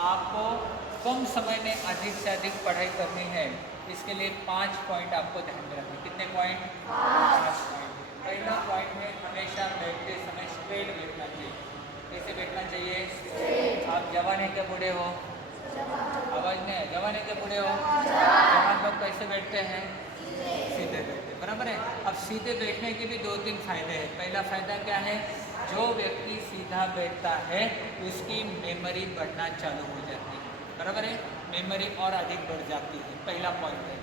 आपको कम समय में अधिक से अधिक पढ़ाई करनी है, इसके लिए 5 पॉइंट आपको ध्यान में रखना। कितने पॉइंट? 5 पॉइंट। पहला पॉइंट है हमेशा बैठते समय स्ट्रेट बैठना चाहिए। कैसे बैठना चाहिए? आप जवान है क्या बूढ़े हो? आवाज नहीं है। जवान है क्या बूढ़े हो? जवान लोग कैसे बैठते हैं? सीधे बैठते, बराबर है। अब सीधे बैठने के भी 2-3 फायदे हैं। पहला फायदा क्या है? जो व्यक्ति सीधा बैठता है उसकी मेमोरी बढ़ना चालू हो जाती है, बराबर है। मेमोरी और अधिक बढ़ जाती है, पहला पॉइंट है।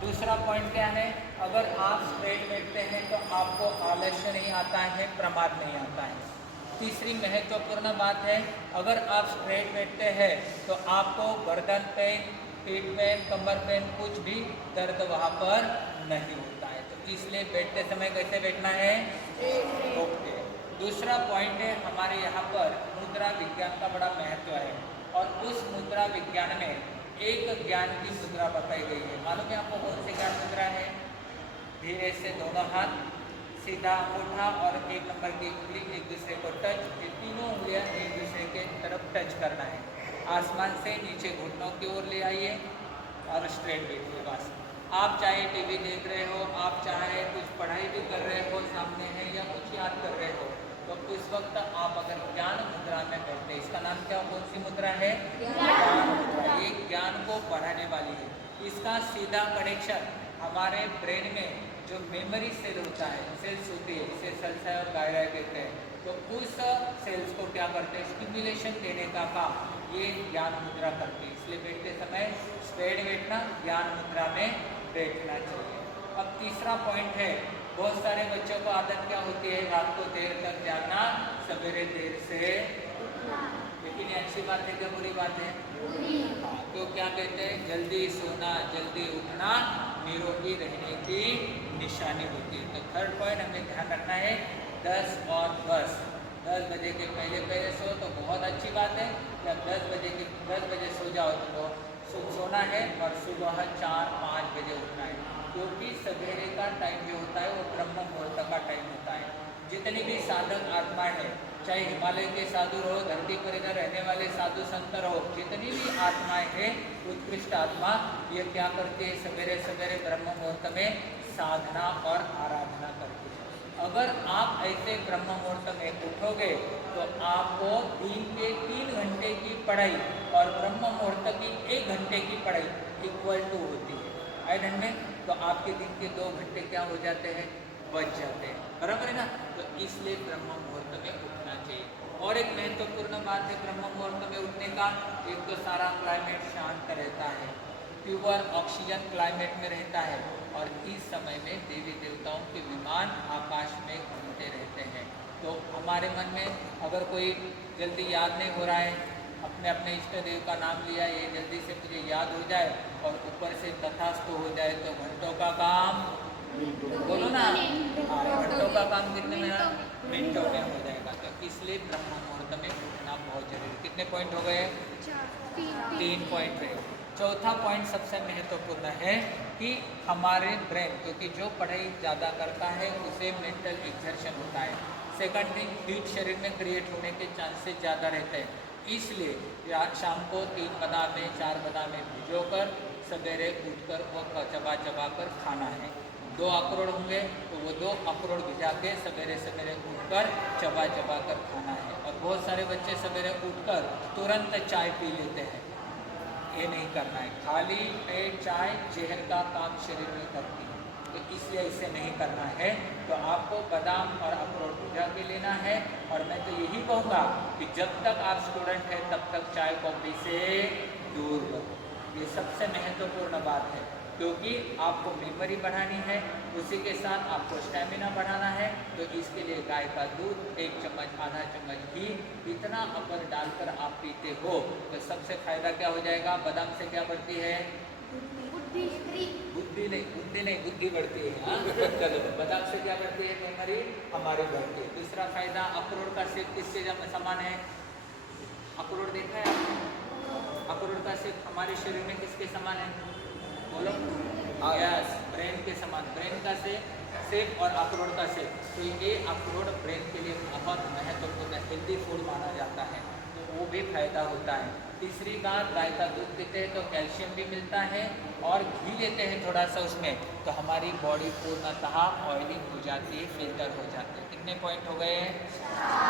दूसरा पॉइंट क्या है? अगर आप स्ट्रेट बैठते हैं तो आपको आलस्य नहीं आता है, प्रमाद नहीं आता है। तीसरी महत्वपूर्ण बात है, अगर आप स्ट्रेट बैठते हैं तो आपको गर्दन पेन, पीठ पेन, कमर पेन, कुछ भी दर्द वहाँ पर नहीं होता है। तो इसलिए बैठते समय कैसे बैठना है? ओके। दूसरा पॉइंट है, हमारे यहाँ पर मुद्रा विज्ञान का बड़ा महत्व है और उस मुद्रा विज्ञान में एक ज्ञान की मुद्रा बताई गई है। मालूम है आपको कौन सी ज्ञान मुद्रा है? धीरे से दोनों हाथ, सीधा अंगूठा और 1 नंबर की उंगली एक दूसरे को टच, ये तीनों उंगलियां एक दूसरे के तरफ टच करना है। आसमान से नीचे घुटनों की ओर ले आइए और स्ट्रेट बैठिए। बस आप चाहे टीवी देख रहे हो, आप चाहे कुछ पढ़ाई भी कर रहे हो, सामने है या कुछ याद कर रहे हो, तो उस वक्त आप अगर ज्ञान मुद्रा में बैठते, इसका नाम क्या, कौन सी मुद्रा है? ज्ञान मुद्रा। ये ज्ञान को बढ़ाने वाली है। इसका सीधा कनेक्शन हमारे ब्रेन में जो मेमोरी सेल होता है, सेल्स होती है, इसे सल्सा और गायरा कहते हैं, तो उस सेल्स को क्या करते हैं? स्टिमुलेशन देने का काम ये ज्ञान मुद्रा करती है। इसलिए बैठते समय स्ट्रेट बैठना, ज्ञान मुद्रा में बैठना चाहिए। अब तीसरा पॉइंट है, बहुत सारे बच्चों को आदत क्या होती है? रात को देर तक जागना, सवेरे देर से उठना। लेकिन ये अच्छी बात है क्या बुरी बात है? हाँ, तो क्या कहते हैं? जल्दी सोना जल्दी उठना निरोगी रहने की निशानी होती है। तो थर्ड पॉइंट हमें ध्यान रखना है, 10 और 10 बजे के पहले सो तो बहुत अच्छी बात है। जब 10 बजे सो जाओ तो सोना है और सुबह 4-5 बजे उठना है, क्योंकि सवेरे का टाइम जो होता है वो ब्रह्म मुहूर्त का टाइम होता है। जितनी भी साधक आत्मा है, चाहे हिमालय के साधु रहो, धरती पर इधर रहने वाले साधु संत रहो, जितनी भी आत्माएं हैं, उत्कृष्ट आत्मा, ये क्या करती है? सवेरे सवेरे ब्रह्म मुहूर्त में साधना और आराधना करती है। अगर आप ऐसे ब्रह्म मुहूर्त में उठोगे तो आपको दिन के 3 घंटे की पढ़ाई और ब्रह्म मुहूर्त की 1 घंटे की पढ़ाई इक्वल टू होती है। आई में तो आपके दिन के 2 घंटे क्या हो जाते हैं? बच जाते हैं, बराबर है ना। तो इसलिए ब्रह्म मुहूर्त में उठना चाहिए। और एक महत्वपूर्ण बात है ब्रह्म मुहूर्त में उठने का, एक तो सारा क्लाइमेट शांत रहता है, प्योर ऑक्सीजन क्लाइमेट में रहता है, और इस समय में देवी देवताओं के विमान आकाश में घूमते रहते हैं। तो हमारे मन में अगर कोई जल्दी याद नहीं हो रहा है, अपने अपने इष्ट देव का नाम लिया, ये जल्दी से मुझे याद हो जाए और ऊपर से तथास्तु हो जाए, तो घंटों का काम, बोलो ना, घंटों का काम कितने में? मिनटों में हो जाएगा। तो इसलिए ब्रह्म मुहूर्त में उठना बहुत जरूरी। कितने पॉइंट हो गए? 3 पॉइंट रहे। चौथा पॉइंट सबसे महत्वपूर्ण है कि हमारे ब्रेन, क्योंकि जो पढ़ाई ज़्यादा करता है उसे मेंटल एक्सर्शन होता है। सेकंड थिंग, हीट शरीर में क्रिएट होने के चांसेस ज़्यादा रहते हैं। इसलिए शाम को 3 बादामें 4 बादामें भिगोकर सवेरे उठकर वो चबा चबा कर खाना है। 2 अखरोट होंगे तो वो 2 अखरोट भिजा के सवेरे सवेरे उठकर चबा चबा कर खाना है। और बहुत सारे बच्चे सवेरे उठकर तुरंत चाय पी लेते हैं, ये नहीं करना है। खाली पेट चाय जहर का काम शरीर में करती है, तो इसलिए इसे नहीं करना है। तो आपको बादाम और अखरोट भिजा के लेना है। और मैं तो यही कहूँगा कि जब तक आप स्टूडेंट हैं तब तक चाय कॉफ़ी से दूर रहो। ये सबसे महत्वपूर्ण बात है, क्योंकि आपको मेमोरी बढ़ानी है, उसी के साथ आपको स्टैमिना बढ़ाना है। तो इसके लिए गाय का दूध 1 चम्मच, आधा चम्मच घी, इतना अगर डालकर आप पीते हो तो सबसे फायदा क्या हो जाएगा? बादाम से क्या बढ़ती है? बुद्धि बढ़ती है। हाँ चलो, बादाम से क्या बढ़ती है? मेमोरी हमारी बढ़ती है। दूसरा फायदा, अखरोट का सेक किसके समान है? अखरोट देखा है आपने? अखरोट का सेक हमारे शरीर में किसके समान है? बोलो। यस, ब्रेन के समान। ब्रेन का सेक और अखरोट का सेक, तो ये अखरोट ब्रेन के लिए बहुत महत्वपूर्ण हेल्दी फूड माना जाता है। तो वो भी फायदा होता है। तीसरी बात, गाय का दूध पीते हैं तो कैल्शियम भी मिलता है, और घी लेते हैं थोड़ा सा उसमें तो हमारी बॉडी पूर्णतः ऑयलिंग हो जाती है, फिल्टर हो जाती है। कितने पॉइंट हो गए?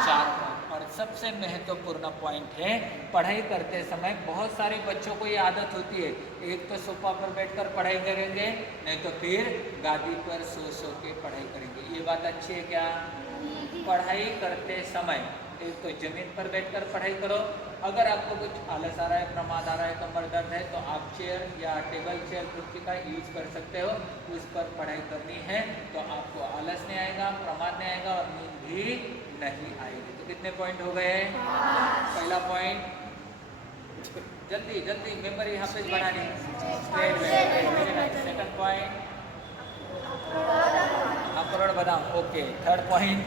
4 पॉइंट। और सबसे महत्वपूर्ण पॉइंट है, पढ़ाई करते समय बहुत सारे बच्चों को ये आदत होती है, एक तो सोफा पर बैठकर पढ़ाई करेंगे, नहीं तो फिर गादी पर सो सो के पढ़ाई करेंगे। ये बात अच्छी है क्या? पढ़ाई करते समय एक तो जमीन पर बैठकर पढ़ाई करो। अगर आपको कुछ आलस आ रहा है, प्रमाद आ रहा है, कमर दर्द है, तो आप चेयर या टेबल चेयर कुर्सी का यूज कर सकते हो। उस पर पढ़ाई करनी है तो आपको आलस नहीं आएगा, प्रमाद नहीं आएगा और नींद भी नहीं आएगी। तो कितने पॉइंट हो गए? पहला पॉइंट, जल्दी जल्दी मेमोरी यहाँ पे बनानी। सेकंड पॉइंट, अखरोट बादाम। ओके। थर्ड पॉइंट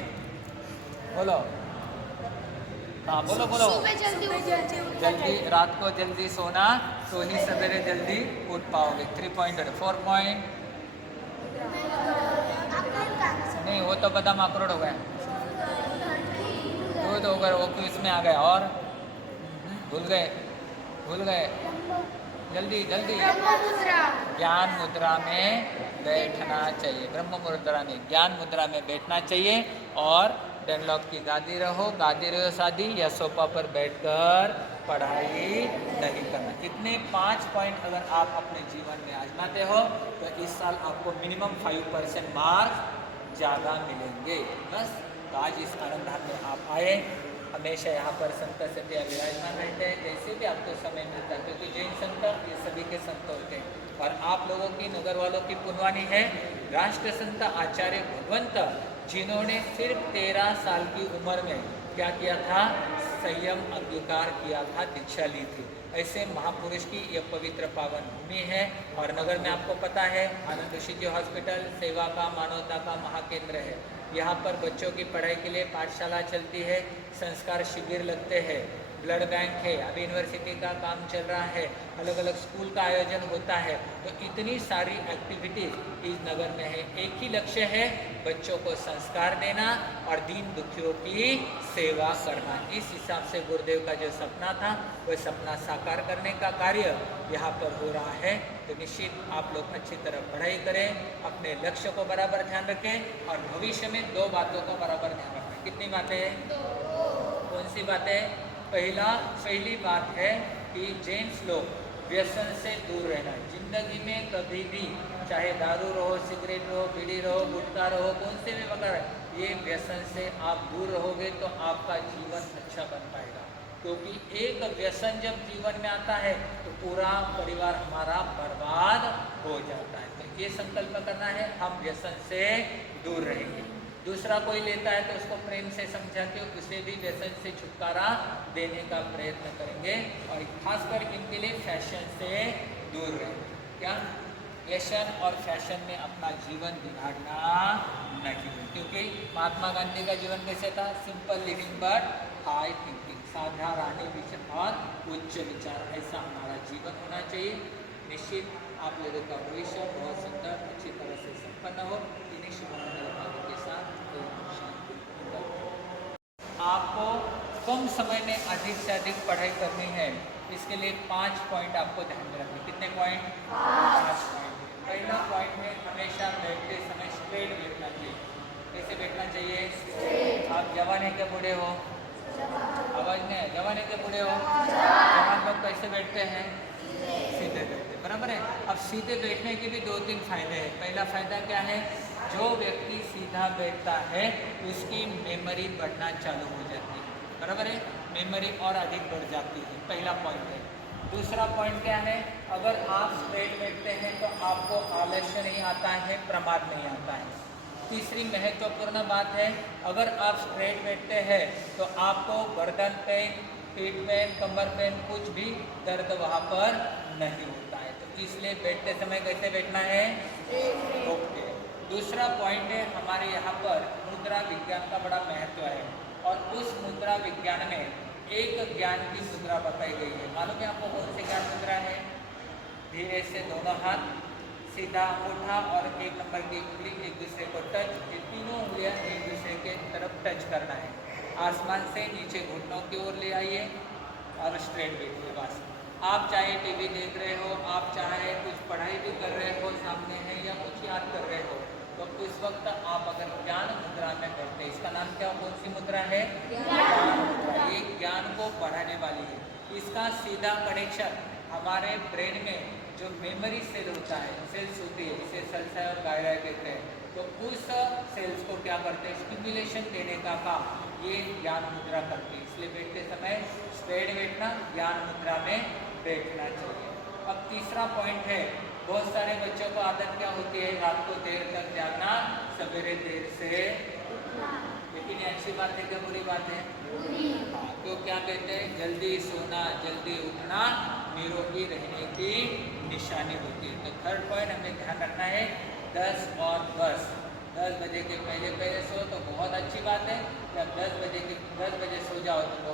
बोलो। हाँ बोलो बोलो। जल्दी रात को जल्दी सोना, तो ही सवेरे जल्दी उठ पाओगे। 3 पॉइंट। 4 पॉइंट नहीं, वो तो बादाम अखरोट हो गया, दूध हो गया, वो इसमें आ गया। और भूल गए जल्दी जल्दी। ज्ञान मुद्रा में बैठना चाहिए, ब्रह्म मुद्रा में, ज्ञान मुद्रा में बैठना चाहिए। और डेनलॉक की गादी रहो शादी, या सोफा पर बैठकर पढ़ाई नहीं करना। इतने 5 पॉइंट अगर आप अपने जीवन में आजमाते हो तो इस साल आपको मिनिमम 5% मार्क्स ज़्यादा मिलेंगे। बस आज इस आनंद में आप आए, हमेशा यहाँ पर संत सत्या विराजमान रहते हैं, जैसे भी आपको समय मिलता है, क्योंकि जैन संत ये सभी के संत होते हैं। और आप लोगों की, नगर वालों की पुनवानी है, राष्ट्र संत आचार्य भगवंत, जिन्होंने सिर्फ 13 साल की उम्र में क्या किया था? संयम अंगीकार किया था, दीक्षा ली थी। ऐसे महापुरुष की यह पवित्र पावन भूमि है। और नगर में आपको पता है आनंद ऋषि जी हॉस्पिटल सेवा का, मानवता का महाकेंद्र है। यहाँ पर बच्चों की पढ़ाई के लिए पाठशाला चलती है, संस्कार शिविर लगते हैं, ब्लड बैंक है, अभी यूनिवर्सिटी का काम चल रहा है, अलग अलग स्कूल का आयोजन होता है। तो इतनी सारी एक्टिविटीज इस नगर में है। एक ही लक्ष्य है, बच्चों को संस्कार देना और दीन दुखियों की सेवा करना। इस हिसाब से गुरुदेव का जो सपना था, वह सपना साकार करने का कार्य यहाँ पर हो रहा है। तो निश्चित आप लोग अच्छी तरह पढ़ाई करें, अपने लक्ष्य को बराबर ध्यान रखें, और भविष्य में 2 बातों का बराबर ध्यान रखें। कितनी बातें? कौन सी बातें? पहली बात है कि जेंट्स लोग व्यसन से दूर रहना। जिंदगी में कभी भी, चाहे दारू रहो, सिगरेट रहो, बीड़ी रहो, गुटखा रहो, कौन से भी वगैरह, ये व्यसन से आप दूर रहोगे तो आपका जीवन अच्छा बन पाएगा। क्योंकि एक व्यसन जब जीवन में आता है तो पूरा परिवार हमारा बर्बाद हो जाता है। तो ये संकल्प करना है, हम व्यसन से दूर रहेंगे। दूसरा कोई लेता है तो उसको प्रेम से समझा के उसे भी व्यसन से छुटकारा देने का प्रयत्न करेंगे। और खासकर इनके लिए फैशन से दूर रहेंगे। क्या? व्यसन और फैशन में अपना जीवन बिगाड़ना नहीं, क्योंकि महात्मा गांधी का जीवन कैसे था? Simple living but high thinking, साधा रहने विचार और उच्च विचार, ऐसा हमारा जीवन होना चाहिए। निश्चित आप लोगों का भविष्य बहुत सुंदर, अच्छी तरह से संपन्न हो। इन्हीं शुभकामनाओं के साथ आपको कम समय में अधिक से अधिक पढ़ाई करनी है, इसके लिए 5 पॉइंट आपको ध्यान में रखना। कितने पॉइंट? 5 पॉइंट। पहला पॉइंट है, हमेशा बैठते समय स्ट्रेट बैठना चाहिए। कैसे बैठना चाहिए? आप जवान है क्या बूढ़े हो? आवाज नहीं है। जवान है क्या बूढ़े हो? जवान लोग कैसे बैठते हैं? सीधे बैठते, बराबर है। अब सीधे बैठने के भी 2-3 फायदे हैं। पहला फायदा क्या है? जो व्यक्ति सीधा बैठता है उसकी मेमोरी बढ़ना चालू हो जाती है, बराबर है। मेमोरी और अधिक बढ़ जाती है, पहला पॉइंट है। दूसरा पॉइंट क्या है? अगर आप स्ट्रेट बैठते हैं तो आपको आलस्य नहीं आता है, प्रमाद नहीं आता है। तीसरी महत्वपूर्ण बात है, अगर आप स्ट्रेट बैठते हैं तो आपको गर्दन पेन, पीठ पेन, कमर पेन, कुछ भी दर्द वहाँ पर नहीं होता है। तो इसलिए बैठते समय कैसे बैठना है? ओके। दूसरा पॉइंट है, हमारे यहाँ पर मुद्रा विज्ञान का बड़ा महत्व है, और उस मुद्रा विज्ञान में एक ज्ञान की मुद्रा बताई गई है। मालूम है आपको कौन सी ज्ञान मुद्रा है? धीरे से दोनों हाथ, सीधा अंगूठा और 1 नंबर की उंगली एक दूसरे को टच, ये तीनों उंगलियां एक दूसरे के तरफ टच करना है। आसमान से नीचे घुटनों की ओर ले आइए, और स्ट्रेट बैठिए बस। आप चाहे टीवी देख रहे हो, आप चाहे कुछ पढ़ाई भी कर रहे हो सामने है या कुछ याद कर रहे हो, तो इस वक्त आप अगर ज्ञान मुद्रा में बैठते, इसका नाम क्या, कौन सी मुद्रा है, ज्ञान मुद्रा। ये ज्ञान को बढ़ाने वाली है। इसका सीधा कनेक्शन हमारे ब्रेन में जो मेमोरी सेल होता है, सेल्स होती है, जिसे सल्साई और गायराई कहते हैं, तो उस सेल्स को क्या करते हैं, स्टिमुलेशन देने का काम ये ज्ञान मुद्रा करती है। इसलिए बैठते समय स्ट्रेट बैठना, ज्ञान मुद्रा में बैठना चाहिए। अब तीसरा पॉइंट है, बहुत सारे बच्चों को आदत क्या होती है, रात को देर तक जागना, सवेरे देर से उठना। लेकिन ये अच्छी बात है क्या बुरी बात है? हाँ, तो क्या कहते हैं, जल्दी सोना जल्दी उठना निरोगी रहने की निशानी होती है। तो थर्ड पॉइंट हमें ध्यान रखना है, 10 और 10 बजे के पहले सो तो बहुत अच्छी बात है। जब 10 बजे सो जाओ तो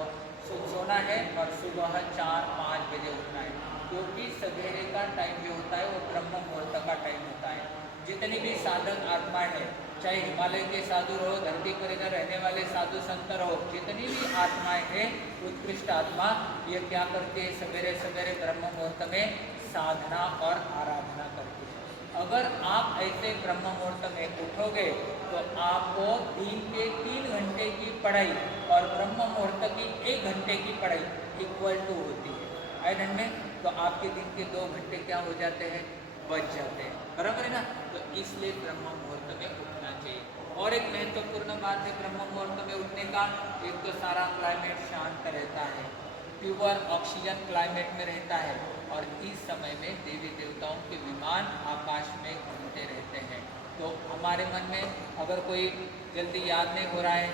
सोना है और सुबह 4-5 बजे उठना है, क्योंकि सवेरे का टाइम जो होता है वो ब्रह्म मुहूर्त का टाइम होता है। जितनी भी साधक आत्माएं हैं, चाहे हिमालय के साधु हो, धरती पर इधर रहने वाले साधु संत हो, जितनी भी आत्माएं हैं, उत्कृष्ट आत्मा, ये क्या करती है, सवेरे सवेरे ब्रह्म मुहूर्त में साधना और आराधना करती है। अगर आप ऐसे ब्रह्म मुहूर्त में उठोगे तो आपको दिन के 3 घंटे की पढ़ाई और ब्रह्म मुहूर्त की 1 घंटे की पढ़ाई इक्वल टू होती है। आई ढंग में तो आपके दिन के 2 घंटे क्या हो जाते हैं, बच जाते हैं, बराबर है ना। तो इसलिए ब्रह्म मुहूर्त में उठना चाहिए। और एक महत्वपूर्ण बात है ब्रह्म मुहूर्त में उठने का, एक तो सारा क्लाइमेट शांत रहता है, प्योर ऑक्सीजन क्लाइमेट में रहता है, और इस समय में देवी देवताओं के विमान आकाश में घूमते रहते हैं। तो हमारे मन में अगर कोई जल्दी याद नहीं हो रहा है,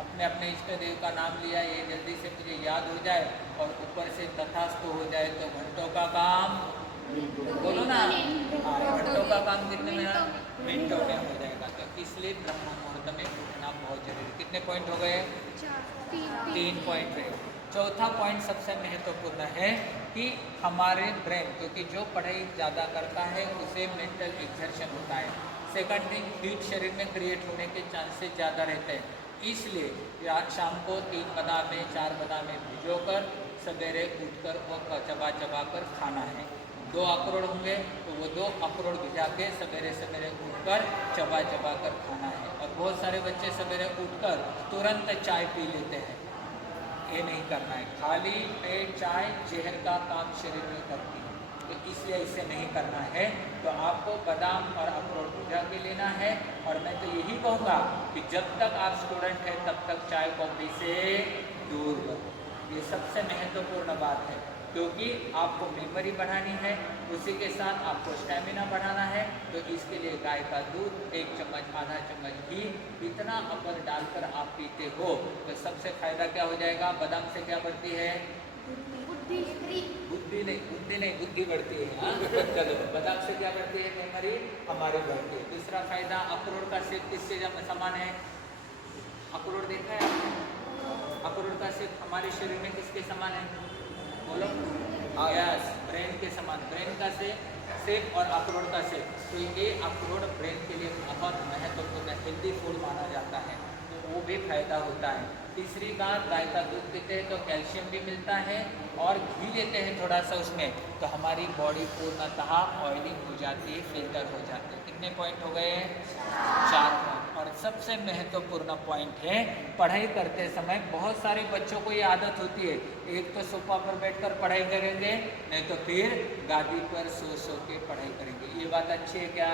अपने अपने इष्ट देव का नाम लिया, ये जल्दी से मुझे याद हो जाए और ऊपर से तथास्तु हो जाए, तो घंटों का काम, बोलो ना, घंटों का काम कितने में, मिनटों में हो जाएगा। तो इसलिए ब्रह्म मुहूर्त में उठना बहुत जरूरी। कितने पॉइंट हो गए, 3 पॉइंट रहे। चौथा पॉइंट सबसे महत्वपूर्ण है कि हमारे ब्रेन, क्योंकि जो पढ़ाई ज़्यादा करता है उसे मेंटल एक्सर्शन होता है। सेकंड थिंग, हीट शरीर में क्रिएट होने के चांसेस ज़्यादा रहते हैं। इसलिए शाम को 3 बादामें 4 बादामें भिगोकर सवेरे उठकर वो चबा चबा कर खाना है। 2 अखरोट होंगे तो वो 2 अखरोट भिजा के सवेरे सवेरे उठकर चबा चबा कर खाना है। और बहुत सारे बच्चे सवेरे उठकर तुरंत चाय पी लेते हैं, ये नहीं करना है। खाली पेट चाय जहर का काम शरीर में करती है, तो इसलिए इसे नहीं करना है। तो आपको बादाम और अखरोट भिगा के लेना है। और मैं तो यही कहूँगा कि जब तक आप स्टूडेंट हैं तब तक चाय कॉफ़ी से दूर रहो। ये सबसे महत्वपूर्ण बात है, क्योंकि आपको मेमोरी बढ़ानी है, उसी के साथ आपको स्टैमिना बढ़ाना है। तो इसके लिए गाय का दूध 1 चम्मच, आधा चम्मच घी, इतना अगर डालकर आप पीते हो तो सबसे फायदा क्या हो जाएगा, बादाम से क्या बढ़ती है, बुद्धि बढ़ती है। हाँ चलो, बादाम से क्या बढ़ती है, मेमोरी हमारी बढ़ती है। दूसरा फायदा, अखरोट का सेक किसके समान है, अखरोट देखा है आपने, अखरोट का सेक हमारे शरीर में किसके समान है, बोलो, यस, ब्रेन के समान। ब्रेन का सेक और अखरोट का सेक, तो ये अखरोट ब्रेन के लिए बहुत महत्वपूर्ण हेल्दी फूड माना जाता है, तो वो भी फायदा होता है। तीसरी बात, गाय का दूध पीते हैं तो कैल्शियम भी मिलता है, और घी लेते हैं थोड़ा सा उसमें तो हमारी बॉडी पूर्णतः ऑयलिंग हो जाती है, फिल्टर हो जाती है। कितने पॉइंट हो गए, 4 पॉइंट। और सबसे महत्वपूर्ण पॉइंट है, पढ़ाई करते समय बहुत सारे बच्चों को ये आदत होती है, एक तो सोफा पर बैठकर पढ़ाई करेंगे, नहीं तो फिर गादी पर सो के पढ़ाई करेंगे। ये बात अच्छी है क्या?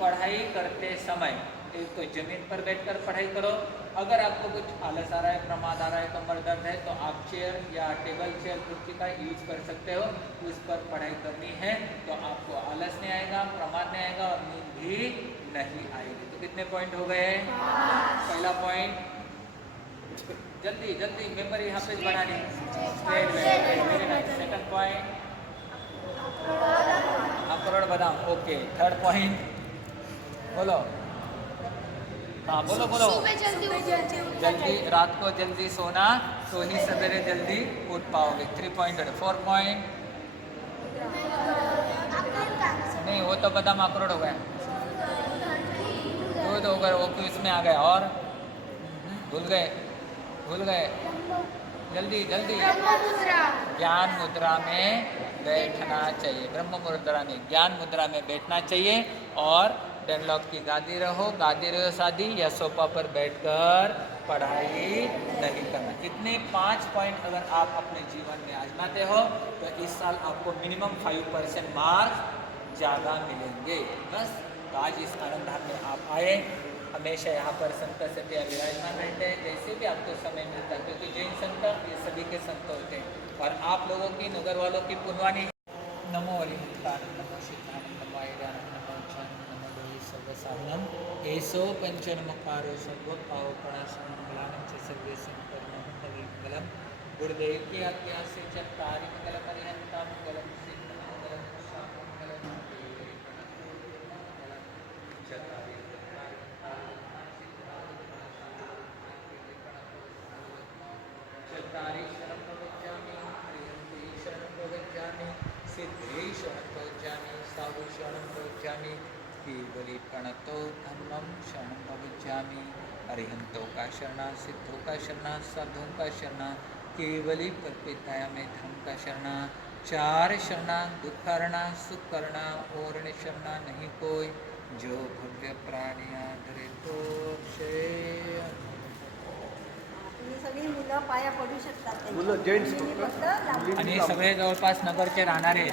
पढ़ाई करते समय एक तो जमीन पर बैठकर पढ़ाई करो। अगर आपको कुछ आलस आ रहा है, प्रमाद आ रहा है, कमर दर्द है, तो आप चेयर या टेबल चेयर कुर्सी का यूज कर सकते हो। उस पर पढ़ाई करनी है तो आपको आलस नहीं आएगा, प्रमाद नहीं आएगा और नींद भी नहीं आएगी। तो कितने पॉइंट हो गए? पहला पॉइंट, जल्दी जल्दी मेमोरी यहाँ पे बढ़ानी, सेकंड पॉइंट अखरोट बादाम, ओके। थर्ड पॉइंट बोलो, हाँ बोलो बोलो, जल्दी रात को जल्दी सोना तो ही सवेरे जल्दी उठ पाओगे। 3 पॉइंट। 4 पॉइंट नहीं, वो तो बादाम अखरोट हो गया, दूध हो गया, वो क्यों इसमें आ गया, और भूल गए जल्दी जल्दी। ब्रह्म मुद्रा। ज्ञान मुद्रा में बैठना चाहिए, ब्रह्म मुद्रा में ज्ञान मुद्रा में बैठना चाहिए। और डेनलॉक की गादी रहो शादी या सोफा पर बैठकर पढ़ाई नहीं करना। इतने 5 पॉइंट अगर आप अपने जीवन में आजमाते हो तो इस साल आपको मिनिमम 5% मार्क्स ज़्यादा मिलेंगे। बस तो आज इस आनंद धाम में आप आए, हमेशा यहाँ पर संत सत्या विराजमान रहते हैं। जैसे भी आपको समय मिलता है, क्योंकि जैन संत ये सभी के संत होते हैं और आप लोगों की नगर वालों की पुनवानी। नमो हरिहंतान नमो सिद्धानंद नमो ऐरानंद नमो ज्ञान नमो देवी सर्वसाधनम एसो पंचनमकारो सर्व पावपणासनं मंगलानं च सर्वे संकर्मं गुरुदेव की आज्ञा से चत्तारि मंगल परिहंता मंगलम सिद्ध मंगलम शाम मंगलम चत्तारि शरणं प्रवक्ष्यामि हरिहन्ति शरणं प्रवक्ष्यामि सिद्धे शरणं प्रवक्ष्यामि साधु शरणं प्रवक्ष्यामि केवली प्रणतो धर्मं शरणं प्रवक्ष्यामि हरिहंतों का शरणा सिद्धों का शरणा साधुओं का शरणा केवली प्रपिताया में धर्म का शरणा। 4 शरणा दुख करना सुख करना और शरणा नहीं कोई जो भव्य प्राणिया धरे तो क्षय। सगळी मुलं पाया पडू शकतात मुलं जेंट्स आणि सगळे जवळपास नगरचे राहणारे,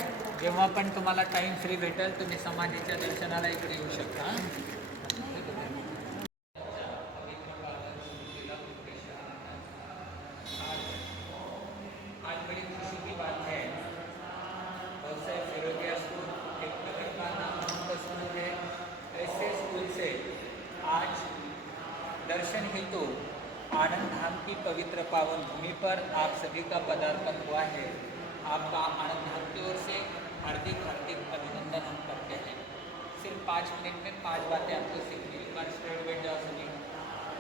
जेव्हा पण तुम्हाला टाइम फ्री भेटेल तुम्ही समाधीच्या दर्शनाला इकडे येऊ शकता। आज बड़ी खुशी की बात है, बहुत से फिरोजिया स्कूल एक नगर का नाम स्कूल है, ऐसे स्कूल से आज दर्शन हेतु आनंद धाम की पवित्र पावन भूमि पर आप सभी का पदार्पण हुआ है। आपका आनंद धाम की ओर से हार्दिक हार्दिक अभिनंदन हम करते हैं। सिर्फ 5 मिनट में 5 बातें आपको सीखनी। एक बार स्ट्रेट बैठ जाओ सभी,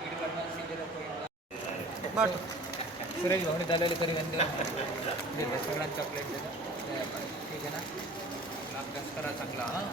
ईड करना सीधे रखो। सुरेश भावने झालेले तरी वंदे सगळ्यांना चॉकलेट देतो, ठीक आहे ना? अभ्यास करा चांगला हां।